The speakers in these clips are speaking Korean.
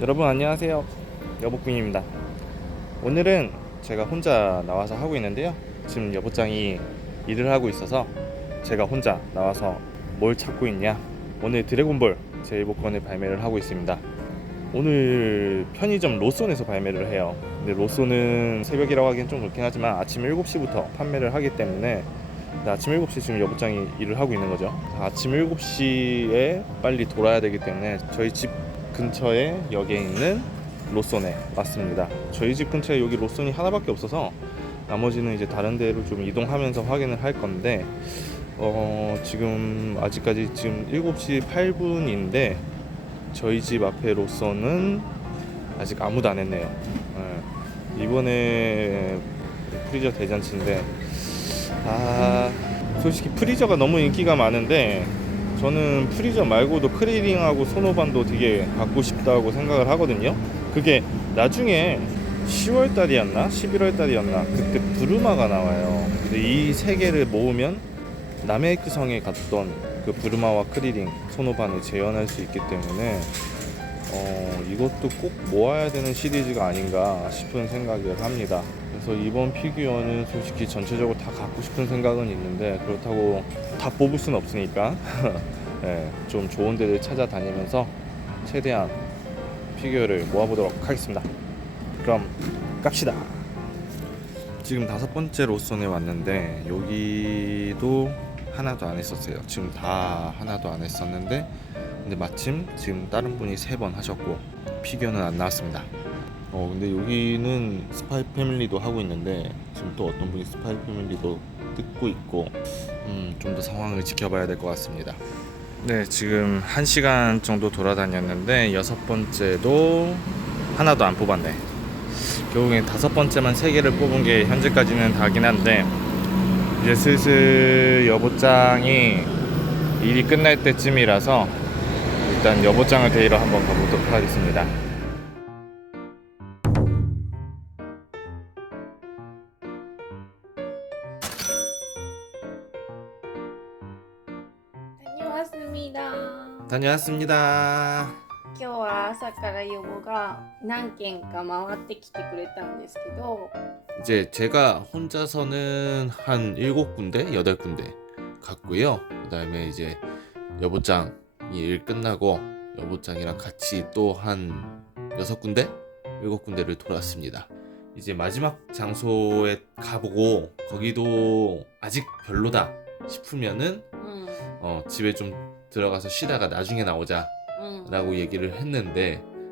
여러분 안녕하세요. 여복군입니다. 오늘은 제가 혼자 나와서 하고 있는데요. 지금 여보장이 일을 하고 있어서 제가 혼자 나와서 뭘 찾고 있냐. 오늘 드래곤볼 제1복권을 발매를 하고 있습니다. 오늘 편의점 로손에서 발매를 해요. 근데 로손은 새벽이라고 하기엔 좀 그렇긴 하지만 아침 7시부터 판매를 하기 때문에 아침 7시 지금 여보장이 일을 하고 있는 거죠. 아침 7시에 빨리 돌아야 되기 때문에 저희 집 근처에 역에 있는 로손에 왔습니다. 저희 집 근처에 여기 로손이 하나밖에 없어서 나머지는 이제 다른 데로 좀 이동하면서 확인을 할 건데 어, 지금 아직까지 지금 7시 8분인데 저희 집 앞에 로손은 아직 아무도 안 했네요. 예. 이번에 프리저 대잔치인데 아 솔직히 프리저가 너무 인기가 많은데 저는 프리저 말고도 크리링하고 소노반도 되게 갖고 싶다고 생각을 하거든요. 그게 나중에 10월 달이었나 11월 달이었나 그때 부르마가 나와요. 근데 이 세 개를 모으면 남해크 성에 갔던 그 부르마와 크리링, 소노반을 재현할 수 있기 때문에 어, 이것도 꼭 모아야 되는 시리즈가 아닌가 싶은 생각을 합니다. 그래서 이번 피규어는 솔직히 전체적으로 다 갖고 싶은 생각은 있는데 그렇다고 다 뽑을 수는 없으니까 네, 좀 좋은 데를 찾아다니면서 최대한 피규어를 모아보도록 하겠습니다. 그럼 갑시다. 지금 다섯 번째 로손에 왔는데 여기도 하나도 안 했었어요. 지금 다 하나도 안 했었는데 근데 마침 지금 다른 분이 세 번 하셨고 피규어는 안 나왔습니다. 어 근데 여기는 스파이 패밀리도 하고 있는데 지금 또 어떤 분이 스파이 패밀리도 뜯고 있고 음, 좀 더 상황을 지켜봐야 될 것 같습니다. 네, 지금 한 시간 정도 돌아다녔는데 여섯 번째도 하나도 안 뽑았네. 결국엔 다섯 번째만 세 개를 뽑은 게 현재까지는 다긴 한데 이제 슬슬 여보장이 일이 끝날 때쯤이라서 일단 여보장을 데리러 한번 가보도록 하겠습니다. 다녀왔습니다. 다녀왔습니다. 今日は朝からヨボが何軒か回ってきてくれたんですけど、 이제 제가 혼자서는 한 일곱 군데, 여덟 군데 갔고요. 그다음에 이제 여보장 이 일 끝나고 여보짱이랑 같이 또 한 여섯 군데 일곱 군데를 돌았습니다. 이제 마지막 장소에 가보고 거기도 아직 별로다 싶으면은 음. 어, 집에 좀 들어가서 쉬다가 나중에 나오자라고 얘기를 했는데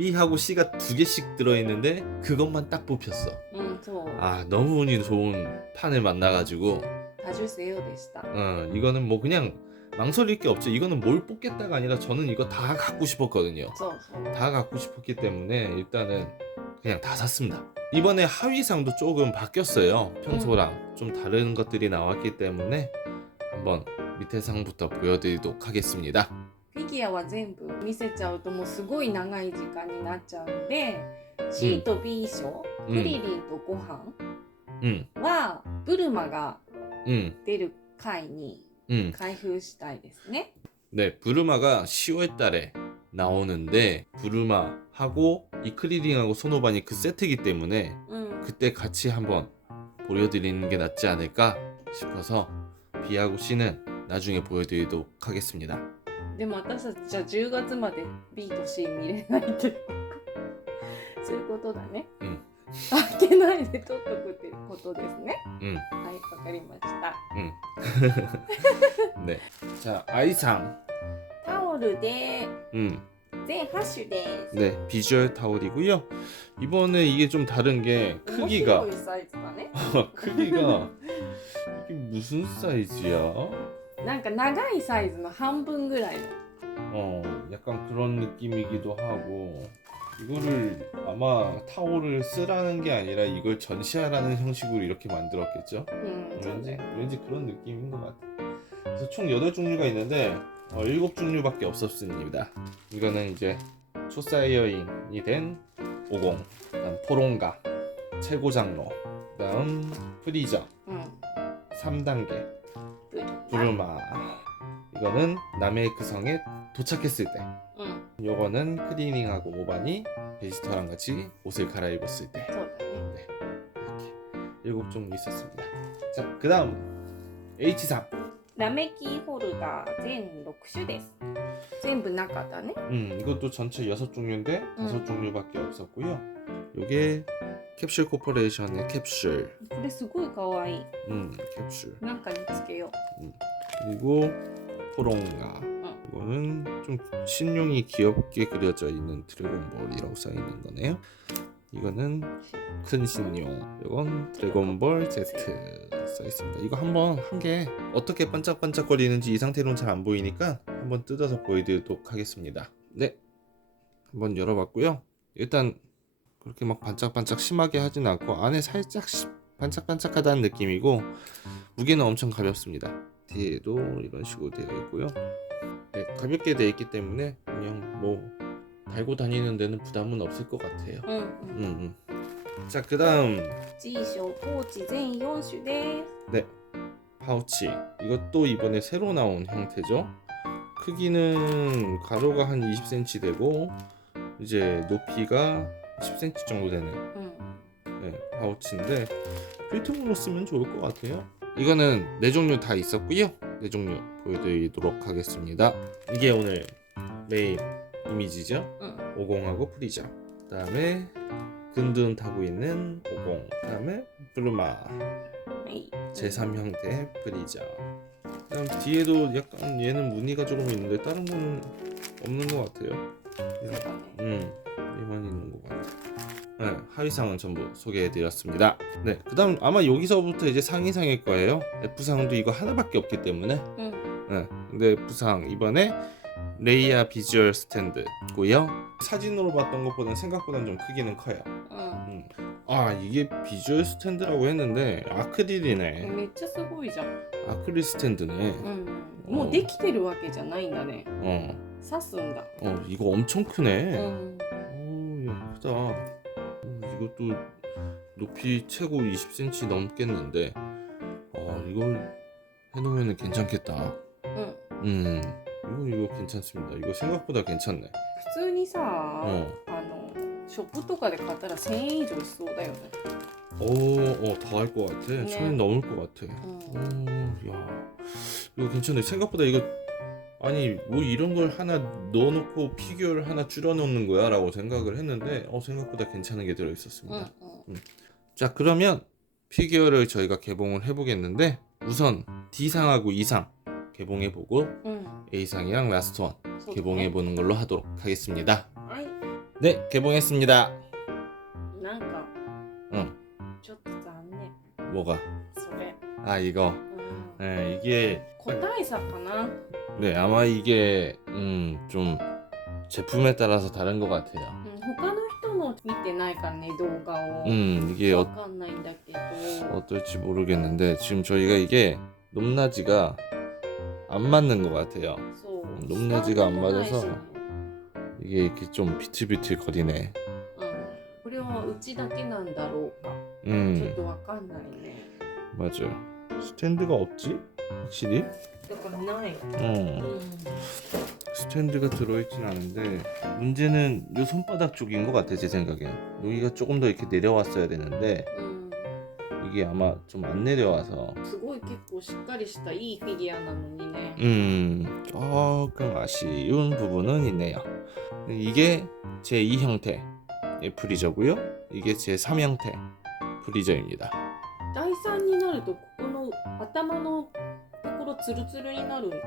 B하고 C가 두 개씩 들어있는데 그것만 딱 뽑혔어. 음, 아 너무 운이 좋은 판을 만나가지고 봐주세요 되시다. 어, 이거는 뭐 그냥 망설일 게 없죠. 이거는 뭘 뽑겠다가 아니라 저는 이거 다 갖고 싶었거든요. 저, 저. 다 갖고 싶었기 때문에 일단은 그냥 다 샀습니다. 이번에 하위상도 조금 바뀌었어요. 평소랑 좀 다른 것들이 나왔기 때문에 한번 밑에 상부터 보여드리도록 하겠습니다. フィギュアは全部見せちゃうともうすごい長い時間になっちゃうんで C と B 賞、クリリンとご飯 음, はブルマが 음, 出る回に 음. 開封したいですね。 네, 부르마가 10월달에 나오는데 부르마하고 이 크리링하고 소노반이 그 세트이기 때문에 うん。 그때 같이 한번 보여드리는 게 낫지 않을까 싶어서 B하고 C는 나중에 보여드리도록 하겠습니다. でも私たちじゃあ10月まで B と C 見れないってそういうことだね。うん開けないで取っとくってことですね。 음, はい、わかりました。 네. 자, 아이상. タオルで 음, 全8種です。 네, 비주얼 타월이고요. 이번에 이게 좀 다른 게 크기가 面白いサイズだね。 크기가 이게 무슨 사이즈야? なんか長いサイズの半分ぐらいの 어, 약간 그런 느낌이기도 하고 이거를 아마 타올을 쓰라는 게 아니라 이걸 전시하라는 형식으로 이렇게 만들었겠죠? うんそう 왠지 だよ 왠지 그런 느낌인 것 같아. 그래서 총 8종류가 있는데 어, 7종류밖에 없었습니다. 이거는 이제 초사이어인이 된 50, 그다음 포롱가, 최고 장로, 그다음 프리저, うん 3단계, ブリ 부르마. 이거는 나메이크 성에 도착했을 때. うん 요거는 크리닝하고 오반이 베지터랑 같이 옷을 갈아입었을 때. そうだね 네. 이렇게 일곱 종류 있었습니다. 자, 그다음 H3. ラメキーホルダー全6種です全部なかったね 음, 이것도 전체 여섯 종류인데 음. 다섯 종류밖에 없었고요. 요게 캡슐 코퍼레이션의 캡슐. これすごいかわいい 음, 캡슐. なんかにつけよ 그리고 포롱가. 이거는 좀 신용이 귀엽게 그려져 있는 드래곤볼이라고 써 있는 거네요. 이거는 큰 신용. 이건 드래곤볼 Z 써 있습니다. 이거 한번 한 개 어떻게 반짝반짝거리는지 이 상태로는 잘 안 보이니까 한번 뜯어서 보여드리도록 하겠습니다. 네, 한번 열어봤고요. 일단 그렇게 막 반짝반짝 심하게 하진 않고 안에 살짝 반짝반짝하다는 느낌이고 무게는 엄청 가볍습니다. 뒤에도 이런 식으로 되어 있고요. 네, 가볍게 되어 있기 때문에 그냥 뭐 달고 다니는 데는 부담은 없을 것 같아요. 응. 음, 음, 자 그다음 네 파우치 이것도 이번에 새로 나온 형태죠. 크기는 가로가 한 20cm 되고 이제 높이가 10cm 정도 되는 음. 네, 파우치인데 필통으로 쓰면 좋을 것 같아요. 이거는 네 종류 다 있었고요. 네 종류 보여드리도록 하겠습니다. 이게 오늘 메인 이미지죠. 응. 오공하고 프리자. 그다음에 근둔 타고 있는 오공. 그다음에 블루마. 제3 형태 프리자. 그다음 뒤에도 약간 얘는 무늬가 조금 있는데 다른 거는 없는 것 같아요. 음. 이만 있는 거 같네. 네, 하위상은 전부 소개해드렸습니다. 네, 그다음 아마 여기서부터 이제 상위상일 거예요. F상도 이거 하나밖에 없기 때문에. 네. 네, 근데 F상 이번에 레이아 비주얼 스탠드고요. 사진으로 봤던 것보다는 생각보다는 좀 크기는 커요. 어. 음. 아 이게 비주얼 스탠드라고 했는데 아크릴이네. めっちゃすごいじゃん。 아크릴 스탠드네. うん。もうできてるわけじゃないんだね。 어, 刺すんだ。어 어, 이거 엄청 크네. うん。 크다. 어, 이것도 높이 최고 20cm 넘겠는데, 어, 이걸 해놓으면 괜찮겠다. うん、 음, 이거 이거 괜찮습니다. 이거 생각보다 괜찮네. 普通にさ、 어, あのショップとかで買ったら1000円以上しそうだよね、 오, 어, 더 할 것 같아. 네. 천엔 넘을 것 같아. うん、 오, 야, 이거 괜찮네. 생각보다 이거 아니 뭐 이런 걸 하나 넣어놓고 피규어를 하나 줄여놓는 거야라고 생각을 했는데, 어 생각보다 괜찮은 게 들어 うん 있었습니다. うん 자 그러면 피규어를 저희가 개봉을 해보겠는데 우선 D상하고 E상 개봉해보고 うん A상이랑 라스트 원 そうだね 개봉해보는 걸로 하도록 하겠습니다 はい 네 개봉했습니다 なんか 응 ちょっと残念 뭐가 それ、 아 이거 うん、 네, 이게 個体差かな 네 아마 이게 음 좀 제품에 따라서 다른 것 같아요 うん他の人の見てないからね動画を、 음 이게 わ 어, かんないんだけど、 어떨지 모르겠는데 지금 저희가 이게 높낮이가 안 맞는 것 같아요 そう 음, 높낮이가 안 スタンドもないし 맞아서 이게 이렇게 좀 비틀비틀 거리네 うん、これはうちだけなんだろうか、ちょ 음 っとわかんないね 맞아요. 스탠드가 없지? 확실히? 약간 안나해 어. 음. 스탠드가 들어있진 않은데 문제는 요 손바닥 쪽인 것 같아 제 생각엔 여기가 조금 더 이렇게 내려왔어야 되는데 음. 이게 아마 좀 안 내려와서 그거 있고 색깔이 있다 이 이끼기야 나는이네 음 조금 아쉬운 부분은 있네요 이게 제2 형태 예, 의 브리저고요 이게 제3 형태 프리저입니다. 頭のところツルツルになるんだ、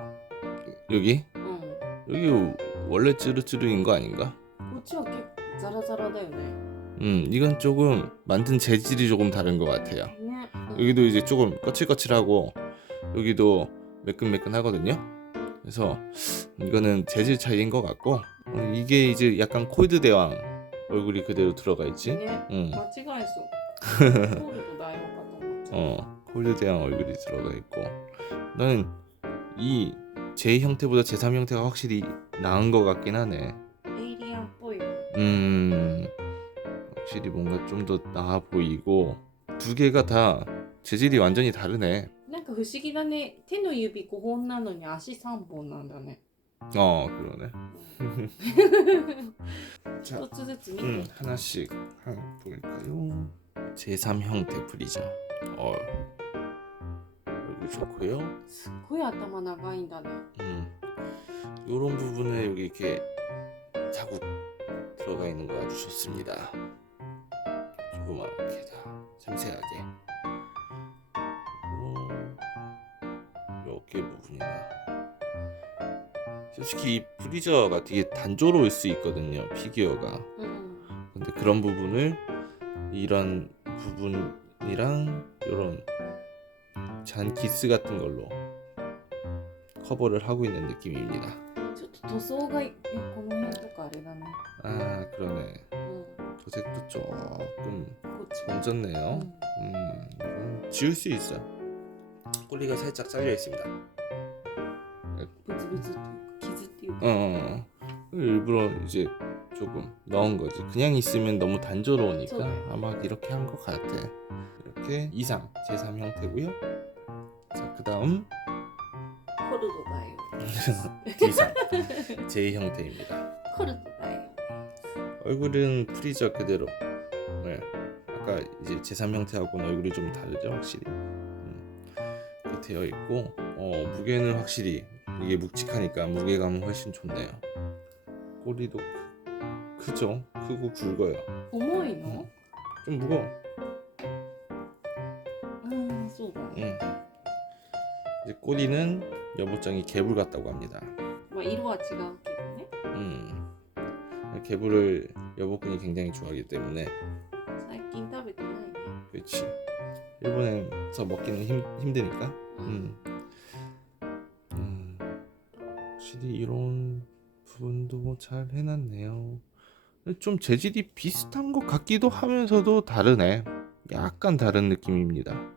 여기 うん、 여기 원래 찌르찌르인 거 아닌가? こっちは結構ザラザラだよね 음, 이건 조금 만든 재질이 조금 다른 것 같아요. ね、うん 여기도 이제 조금 거칠거칠하고 여기도 매끈매끈하거든요. 그래서 이거는 재질 차이인 것 같고 어, 이게 이제 약간 콜드 대왕 얼굴이 그대로 들어가 있지. ね 응. 間違えそうコールドだよかと思っちゃう 어, 홀드대왕 얼굴이 들어가 있고 나는 이 제 형태보다 제3 형태가 확실히 나은 것 같긴 하네. エイリアンっぽいよ 음, 확실히 뭔가 좀 더 나아 보이고 두 개가 다 재질이 완전히 다르네. なんか不思議だね手の指5本なのに足3本なんだね 어, 그러네. 一つずつ見て、 음, 하나씩 한 볼까요? 제3 형태 프리저. 어, 얼굴 좋고요. すっごい頭長いんだね 음, 요런 부분에 여기 이렇게 자국 들어가 있는 거 아주 좋습니다. 조그맣게 다 섬세하게. 그리고 요 어깨 부분이나 솔직히 이 프리저가 되게 단조로울 수 있거든요 피규어가 うん 근데 그런 부분을 이런 부분 이랑 이런 잔 기스 같은 걸로 커버를 하고 있는 느낌입니다. ちょっと塗装がえこの辺とかあれだね 아 그러네. うん 도색도 조금 こっち 번졌네요. うん 음, 이건 지울 수 있어. 꼬리가 살짝 잘려 있습니다. ブツブツっていうか傷っていうか 어, 어, 어. 일부러 이제 조금 넣은 거지. 그냥 있으면 너무 단조로우니까 저도요. 아마 이렇게 한 것 같아. 이렇게 이상 제3 형태고요. 자, 그다음 코르도바요. D상 J 형태입니다. 코르도바요. 얼굴은 프리저 그대로. 네. 아까 이제 제3 형태하고는 얼굴이 좀 다르죠 확실히. 음. 되어 있고 어, 무게는 확실히 이게 묵직하니까 무게감은 훨씬 좋네요. 꼬리도 크, 죠 크고 굵어요. 어머이너? 음. 좀 무거워. 쏘고. 응. 음. 이제 꼬리는 여보장이 개불 같다고 합니다. 뭐 막 이로와 지가 개불네? 음. 개불을 여보꾼이 굉장히 좋아하기 때문에 살긴 답이 되나 이게. 그렇지. 일본에서 먹기는 힘, 힘드니까. 아. 음. 음. 확실히 이런 부분도 뭐 잘 해놨네요. 좀 재질이 비슷한 것 같기도 하면서도 다르네. 약간 다른 느낌입니다.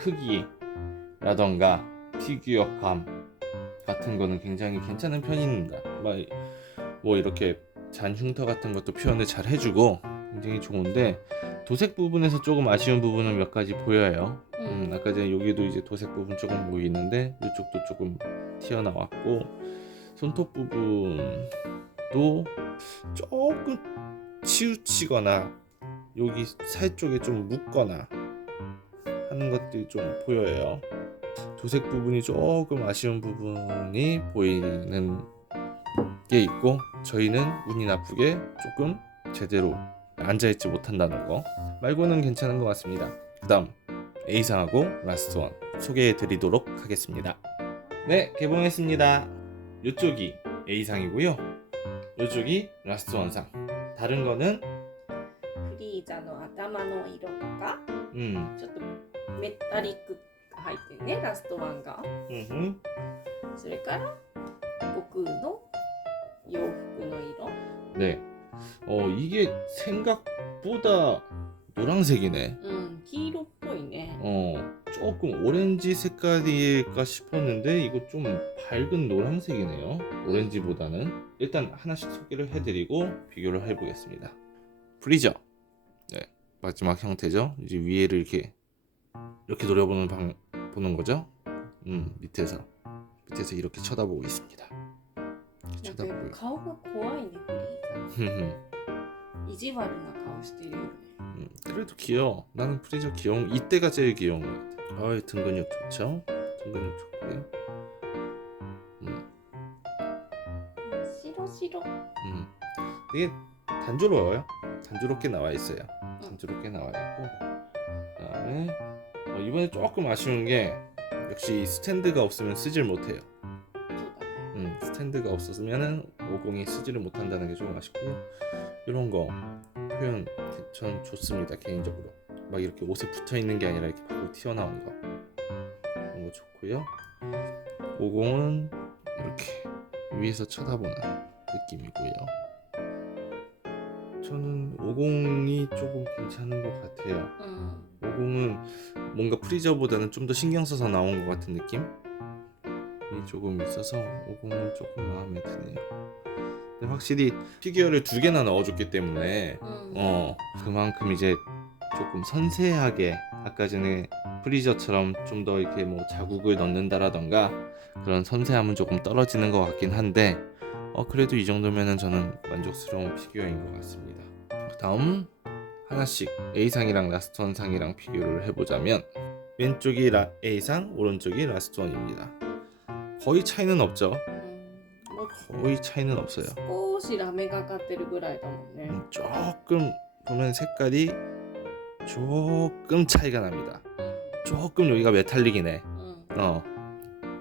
크기라던가 피규어감 같은 거는 굉장히 괜찮은 편입니다. 막뭐 이렇게 잔 흉터 같은 것도 표현을 잘 해주고 굉장히 좋은데 도색 부분에서 조금 아쉬운 부분은 몇 가지 보여요. 음, 아까 전에 여기도 이제 도색 부분 조금 보이는데 이쪽도 조금 튀어나왔고 손톱 부분도 조금 치우치거나 여기 살 쪽에 좀 묻거나 하는 것들이 좀 보여요. 도색 부분이 조금 아쉬운 부분이 보이는 게 있고 저희는 운이 나쁘게 조금 제대로 앉아있지 못한다는 거 말고는 괜찮은 것 같습니다. 그 다음 A상하고 라스트 원 소개해 드리도록 하겠습니다. 네, 개봉했습니다. 이쪽이 A상이고요. 이쪽이 라스트 원상. 다른 거는 フリーザの頭の色とか 음, ちょっと メッタリックが入ってるねラストワンが 음, それから悟空の洋服の色 네. 어 이게 생각보다 노란색이네. うん黄色っぽいね 어 조금 오렌지 색깔일까 싶었는데 이거 좀 밝은 노란색이네요. 오렌지보다는 일단 하나씩 소개를 해드리고 비교를 해보겠습니다. 프리저. 네 마지막 형태죠. 이제 위에를 이렇게 이렇게 노려보는 방 보는 거죠. 음 밑에서 밑에서 이렇게 쳐다보고 있습니다. 이렇게 なんかやっ 쳐다보고. ぱ顔が怖いねフリーザ意地悪な顔してるよね 음, 그래도 귀여워. 나는 프리저 귀여운 이때가 제일 귀여운 것 같아. 아이 등 근육 좋죠? 등 근육 좋고요. 음, 白白 음. 이게 단조로워요. 단조롭게 나와 있어요. 단조롭게 나와 있고 그다음에 어, 이번에 조금 아쉬운 게 역시 스탠드가 없으면 쓰질 못해요. 음, 스탠드가 없었으면은 50이 쓰지를 못한다는 게 조금 아쉽고요. 이런 거 표현 전 좋습니다 개인적으로. 막 이렇게 옷에 붙어 있는 게 아니라 이렇게 밖으로 튀어나온 거 이런 거 좋고요. 50은 이렇게 위에서 쳐다보는 느낌이고요. 저는 50이 조금 괜찮은 것 같아요. 음. 50은 뭔가 프리저보다는 좀 더 신경 써서 나온 것 같은 느낌 이 조금 있어서 50은 조금 마음에 드네요. 근데 확실히 피규어를 두 개나 넣어줬기 때문에 うん、어 그만큼 이제 조금 섬세하게 아까 전에 프리저처럼 좀 더 이렇게 뭐 자국을 넣는다라던가 그런 섬세함은 조금 떨어지는 것 같긴 한데 어 그래도 이 정도면은 저는 만족스러운 피규어인 것 같습니다. 다음 하나씩 A상이랑 라스트원상이랑 비교를 해보자면 왼쪽이 라, A상, 오른쪽이 라스트원입니다. 거의 차이는 없죠. うんもう 거의 차이는 없어요. 少しラメがかってるぐらいだもんね。 음, 조금 보면 색깔이 조금 차이가 납니다. 조금 여기가 메탈릭이네. うん、 어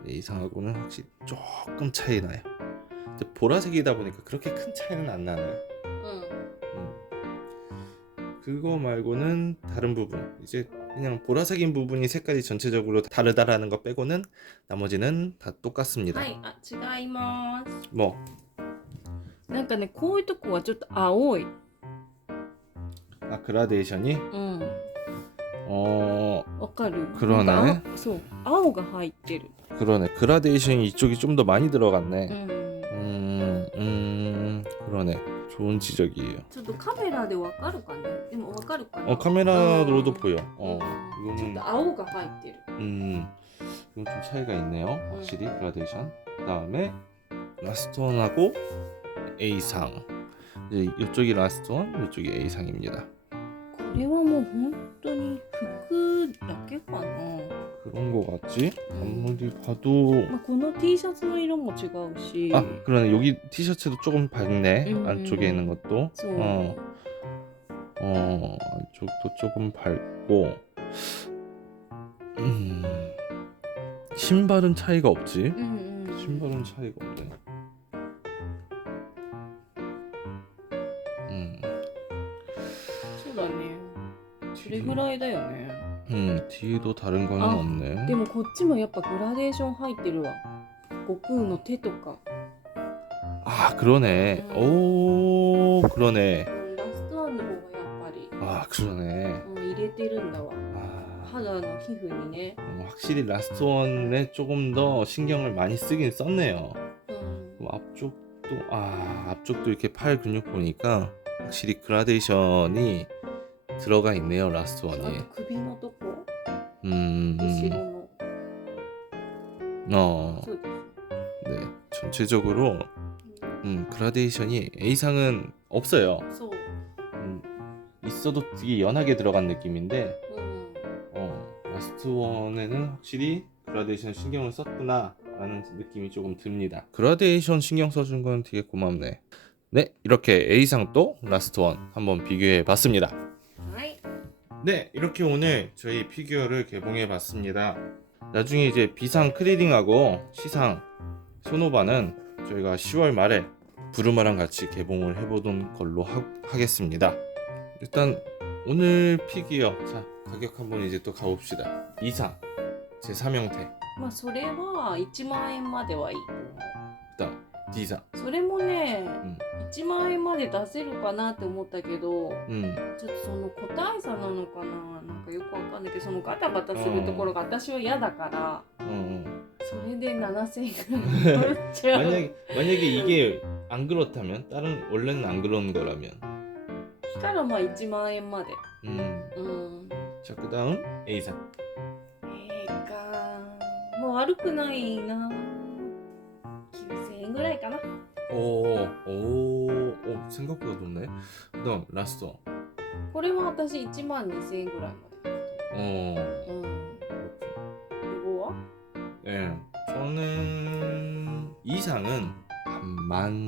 이상하고는 확실히 조금 차이 나요. 근데 보라색이다 보니까 그렇게 큰 차이는 안 나네요. うん、 음. 그거 말고는 다른 부분 이제 그냥 보라색인 부분이 색깔이 전체적으로 다르다라는 거 빼고는 나머지는 다 똑같습니다. はい、あ、違います。 뭐 なんかね、こういうとこはちょっと青い。 아, 그라데이션이 うん、 어 わかる。 그러네 なんか青そう、青が入ってる。 그러네 그라데이션이 이쪽이 좀 더 많이 う 들어갔네. ん、 음, 음 그러네 좋은 지적이에요. ちょっとカメラでわかるかね。でもわ かるかな。 어 카메라로도 うん 보여. 어 ちょっ 이거는 と青が入ってる。 음 이건 좀 차이가 있네요. 확실히 그라데이션. 그다음에 라스트 원하고 A상. 이제 이쪽이 라스트 원, 이쪽이 A상입니다. これはもう本当に服だけかな。 그런 거 같지? 음. 아무리 봐도 まあ、この T シャツの色も違うし。 아 그러네 여기 티셔츠도 조금 밝네 음. 안쪽에 있는 것도 そう。 어, 어 안쪽도 조금 밝고 음 신발은 차이가 없지 うんうん、 신발은 차이가 없네 음, そうだね。それぐらいだよね。 음 뒤에도 다른 거는 아, 없네 でもこっちもやっぱグラデーション入ってるわ。悟空の手とか。 아 그러네 음. 오 그러네 그러네 うん、入れてるんだわ。 아 肌の皮膚にね。 음, 확실히 라스트 원에 조금 더 신경을 많이 쓰긴 썼네요. うん。 그럼 앞쪽도 아 앞쪽도 이렇게 팔 근육 보니까 확실히 그라데이션이 들어가 있네요 라스트 あ 원이. と首のとこ、 음, 後ろ 음, の。 어, そうです。 네 전체적으로 음 그라데이션이 A 상은 없어요. そう。 있어도 되게 연하게 들어간 느낌인데 음. 어, 라스트 원에는 확실히 그라데이션 신경을 썼구나 라는 느낌이 조금 듭니다. 그라데이션 신경 써준 건 되게 고맙네. 네 이렇게 A상 또 라스트 원 한번 비교해 봤습니다. 네 이렇게 오늘 저희 피규어를 개봉해 봤습니다. 나중에 이제 B상 크리딩하고 C상 소노바는 저희가 10월 말에 부르마랑 같이 개봉을 해보던 걸로 하, 하겠습니다. 일단 오늘 피규어 자 가격 한번 이제 또 가봅시다 2상 제 3형태 まあそれは1万円まではいいと思う。 일단 D상 それもね、ん1万円まで出せるかなって思ったけど、 음 ちょっとその個体差なのかななんかよくわかんないけどそのガタガタするところが私は嫌だから、 어, それで7000円ぐらい取っちゃう 만약 만약에 이게 안 그렇다면 다른 원래는 안 그런 거라면 したらまあ1万円まで 음. うん 자 그다음 A상 ええかもう悪くないな9000円ぐらいかな 오, 오, 오 생각보다 높네 그다음 라스트 원. これは私1万2000円ぐらいまで 어 うん이거は 네, 저는 이상은 한만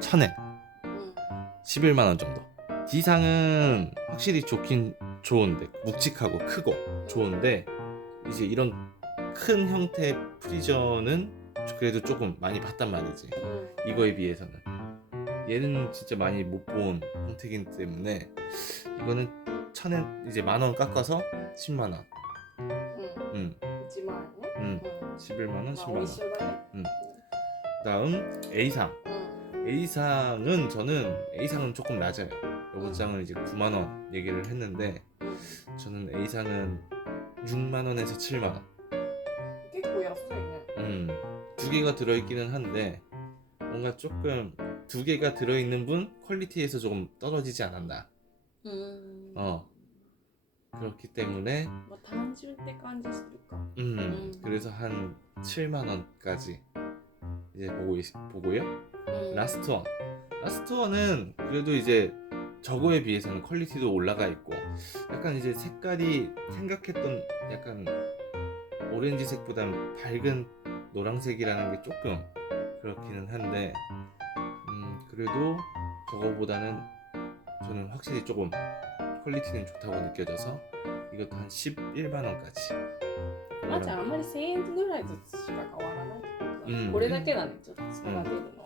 천엔 うん 11만원 정도 디상은 확실히 좋긴 좋은데 묵직하고 크고 좋은데 이제 이런 큰 형태의 프리저는 그래도 조금 많이 봤단 말이지 이거에 비해서는 얘는 진짜 많이 못 본 형태기 때문에 이거는 천에 이제 만 원 깎아서 10만 원 응. 응. 11만 원, 10만 원. 응. 다음 A상. A상은 저는 A상은 조금 낮아요. 요거장을 이제 9만 원 얘기를 했는데 저는 A상은 6만 원에서 7만 원. 이게 뭐야 써져 있는? 음, 두 개가 들어있기는 한데 뭔가 조금 두 개가 들어있는 분 퀄리티에서 조금 떨어지지 않았나. 음. 어. 그렇기 때문에 뭐 다음 칠 때까지 쓸까? 음, 음. 그래서 한 7만 원까지 이제 보고 있, 보고요. うん 라스트 원. 라스트 원은 그래도 이제 저거에 비해서는 퀄리티도 올라가 있고 약간 이제 색깔이 생각했던 약간 오렌지색보단 밝은 노란색이라는 게 조금 그렇기는 한데 음 그래도 저거보다는 저는 확실히 조금 퀄리티는 좋다고 느껴져서 이것도 한 11만 원까지 まーちゃんあんまり1000円ぐらいずつしか変わらないってことだねうんこれだけだねちょっと差が出るの、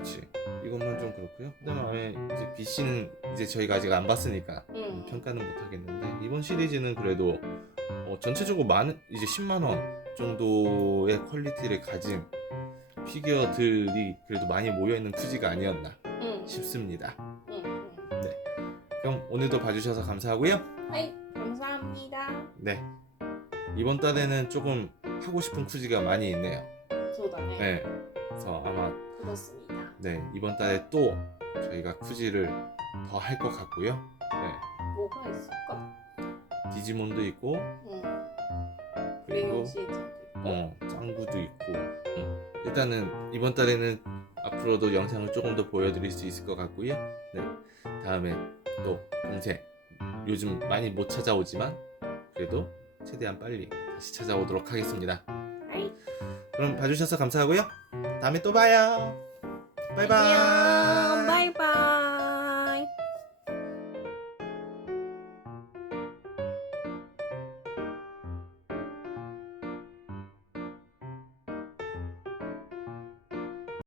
그치 이것만 좀 그렇고요 네. 그다음에 이제 B 씨는 이제 저희가 아직 안 봤으니까 음. 평가는 못 하겠는데 이번 시리즈는 그래도 어, 전체적으로 많은 이제 10만 원 정도의 퀄리티를 가진 피규어들이 그래도 많이 모여 있는 투지가 아니었나 음. 싶습니다. 음, 음. 네 그럼 오늘도 봐주셔서 감사하고요. 아이 감사합니다. 네 이번 달에는 조금 하고 싶은 투지가 많이 있네요. 저다 네. 네 그래서 아마 그렇습니다. 네 이번 달에 또 저희가 쿠지를 더 할 것 같고요. 네. 뭐가 있을까? 디지몬도 있고. 응. 그리고. 어, 짱구도 있고. 응. 일단은 이번 달에는 앞으로도 영상을 조금 더 보여드릴 수 있을 것 같고요. 네. 다음에 또 금세 요즘 많이 못 찾아오지만 그래도 최대한 빨리 다시 찾아오도록 하겠습니다. 그럼 봐주셔서 감사하고요. 다음에 또 봐요. 바이바이 안녕. 바이바이.